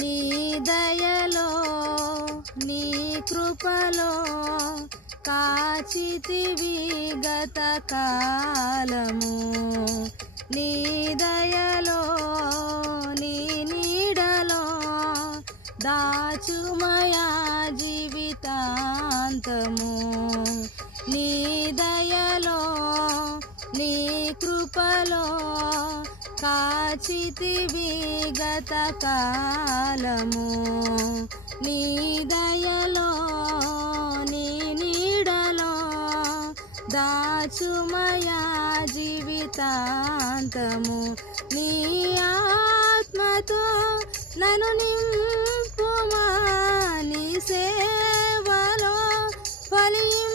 నీ దయలో నీ కృపలో కాచితివి గత కాలము. నీ దయలో నీ నీడలో దాచుమయా జీవితాంతము. నీ దయలో నీ కృపలో కాచితివి గత కాలము. నీ దయలో నీ నీడలో దాచుమయా జీవితాంతము. నీ ఆత్మతో నన్ను నింపుమా, నీ సేవలో ఫలింప